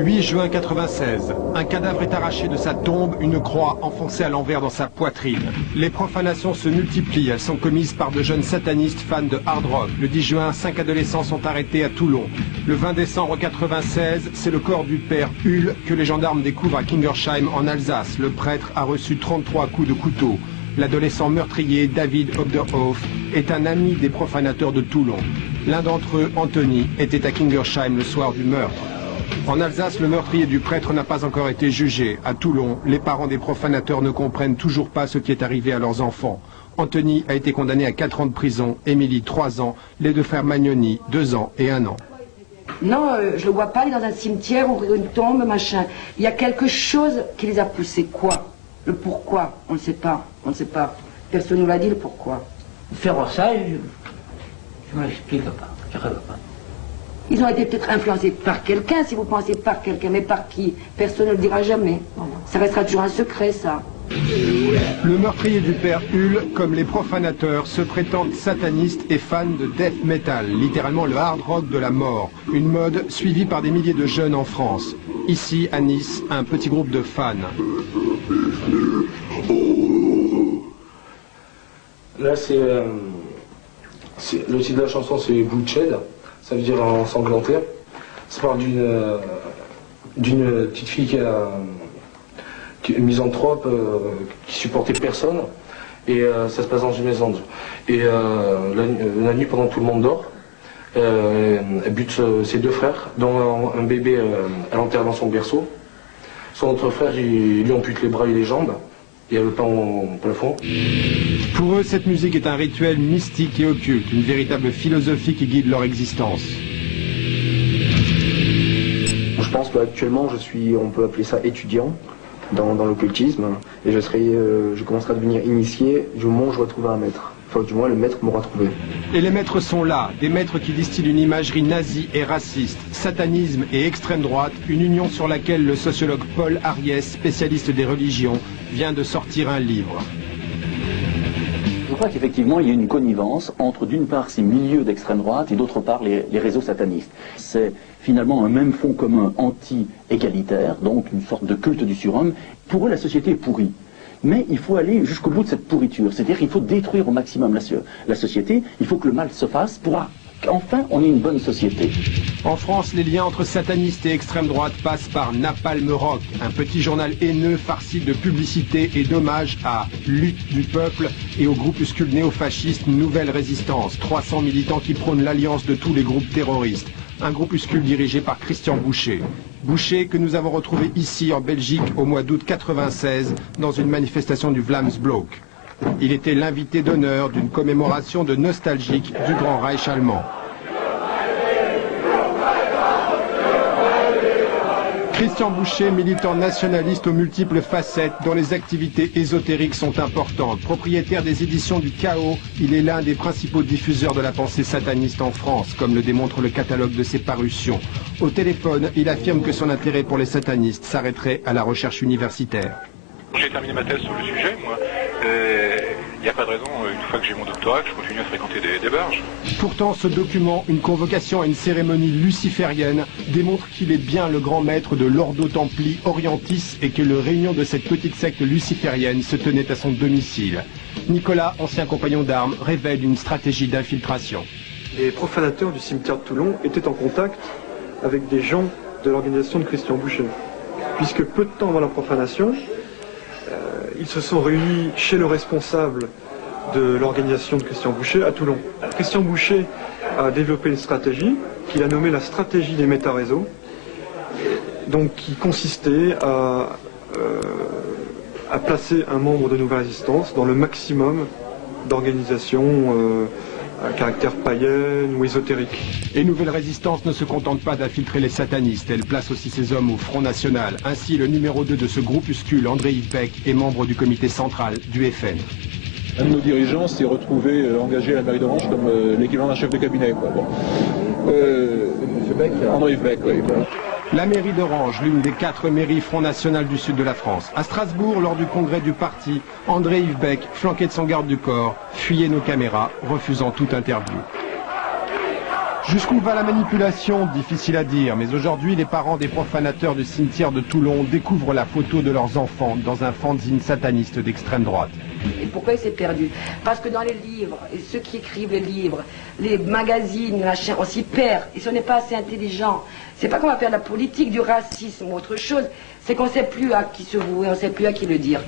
8 juin 96. Un cadavre est arraché de sa tombe, une croix enfoncée à l'envers dans sa poitrine. Les profanations se multiplient, elles sont commises par de jeunes satanistes fans de hard rock. Le 10 juin, 5 adolescents sont arrêtés à Toulon. Le 20 décembre 96, c'est le corps du père Hull que les gendarmes découvrent à Kingersheim en Alsace. Le prêtre a reçu 33 coups de couteau. L'adolescent meurtrier, David Obderhoff, est un ami des profanateurs de Toulon. L'un d'entre eux, Anthony, était à Kingersheim le soir du meurtre. En Alsace, le meurtrier du prêtre n'a pas encore été jugé. À Toulon, les parents des profanateurs ne comprennent toujours pas ce qui est arrivé à leurs enfants. Anthony a été condamné à 4 ans de prison, Émilie 3 ans, les deux frères Magnoni 2 ans et 1 an. Non, je le vois pas aller dans un cimetière, ouvrir une tombe, machin. Il y a quelque chose qui les a poussés. Quoi? Le pourquoi? On ne sait pas. On ne sait pas. Personne ne nous l'a dit le pourquoi. Faire ça, je ne m'explique pas. Je ne rêve pas. Ils ont été peut-être influencés par quelqu'un, si vous pensez par quelqu'un, mais par qui? Personne ne le dira jamais. Ça restera toujours un secret, ça. Le meurtrier du père Hull, comme les profanateurs, se prétendent satanistes et fans de death metal, littéralement le hard rock de la mort, une mode suivie par des milliers de jeunes en France. Ici, à Nice, un petit groupe de fans. Là, le titre de la chanson, c'est Bloodshed, ça veut dire ensanglanté. Ça parle d'une petite fille qui est misanthrope, qui supportait personne, et ça se passe dans une maison. Et la nuit, pendant que tout le monde dort, elle bute ses 2 frères, dont un bébé, elle enterre dans son berceau. Son autre frère, il lui ampute les bras et les jambes. Il y a le pain au plafond. Pour eux, cette musique est un rituel mystique et occulte, une véritable philosophie qui guide leur existence. Je pense qu'actuellement, on peut appeler ça étudiant dans l'occultisme, et je commencerai à devenir initié du moment où je retrouve un maître. Enfin, du moins, le maître m'aura trouvé. Et les maîtres sont là, des maîtres qui distillent une imagerie nazie et raciste, satanisme et extrême droite, une union sur laquelle le sociologue Paul Ariès, spécialiste des religions, vient de sortir un livre. Je crois qu'effectivement, il y a une connivence entre, d'une part, ces milieux d'extrême droite et d'autre part, les réseaux satanistes. C'est finalement un même fond commun anti-égalitaire, donc une sorte de culte du surhomme. Pour eux, la société est pourrie. Mais il faut aller jusqu'au bout de cette pourriture. C'est-à-dire qu'il faut détruire au maximum la société. Il faut que le mal se fasse pour qu'enfin on ait une bonne société. En France, les liens entre satanistes et extrême droite passent par Napalm Rock, un petit journal haineux farci de publicité et d'hommage à Lutte du peuple et au groupuscule néofasciste Nouvelle Résistance, 300 militants qui prônent l'alliance de tous les groupes terroristes. Un groupuscule dirigé par Christian Boucher. Boucher que nous avons retrouvé ici en Belgique au mois d'août 96 dans une manifestation du Vlaams Blok. Il était l'invité d'honneur d'une commémoration de nostalgique du Grand Reich allemand. Christian Boucher, militant nationaliste aux multiples facettes, dont les activités ésotériques sont importantes. Propriétaire des éditions du Chaos, il est l'un des principaux diffuseurs de la pensée sataniste en France, comme le démontre le catalogue de ses parutions. Au téléphone, il affirme que son intérêt pour les satanistes s'arrêterait à la recherche universitaire. J'ai terminé ma thèse sur le sujet, moi. Il n'y a pas de raison, une fois que j'ai mon doctorat, que je continue à fréquenter des barges. Pourtant, ce document, une convocation à une cérémonie luciférienne, démontre qu'il est bien le grand maître de l'Ordo Templi Orientis et que le réunion de cette petite secte luciférienne se tenait à son domicile. Nicolas, ancien compagnon d'armes, révèle une stratégie d'infiltration. Les profanateurs du cimetière de Toulon étaient en contact avec des gens de l'organisation de Christian Boucher. Puisque peu de temps avant la profanation, ils se sont réunis chez le responsable de l'organisation de Christian Boucher à Toulon. Christian Boucher a développé une stratégie qu'il a nommée la stratégie des méta-réseaux, donc qui consistait à placer un membre de Nouvelle Résistance dans le maximum d'organisations à caractère païenne ou ésotérique. Et Nouvelle Résistance ne se contente pas d'infiltrer les satanistes, elle place aussi ses hommes au Front National. Ainsi, le numéro 2 de ce groupuscule, André-Yves Beck, est membre du comité central du FN. Un de nos dirigeants s'est retrouvé engagé à la mairie d'Orange comme l'équivalent d'un chef de cabinet. Bon. André-Yves Beck, oui. La mairie d'Orange, l'une des 4 mairies Front National du sud de la France. À Strasbourg, lors du congrès du parti, André-Yves Beck, flanqué de son garde du corps, fuyait nos caméras, refusant toute interview. Jusqu'où va la manipulation? Difficile à dire, mais aujourd'hui, les parents des profanateurs du cimetière de Toulon découvrent la photo de leurs enfants dans un fanzine sataniste d'extrême droite. Et pourquoi il s'est perdu? Parce que dans les livres, et ceux qui écrivent les livres, les magazines, machin, on s'y perd. Et si on n'est pas assez intelligent, c'est pas qu'on va faire de la politique, du racisme ou autre chose, c'est qu'on ne sait plus à qui se vouer, on ne sait plus à qui le dire.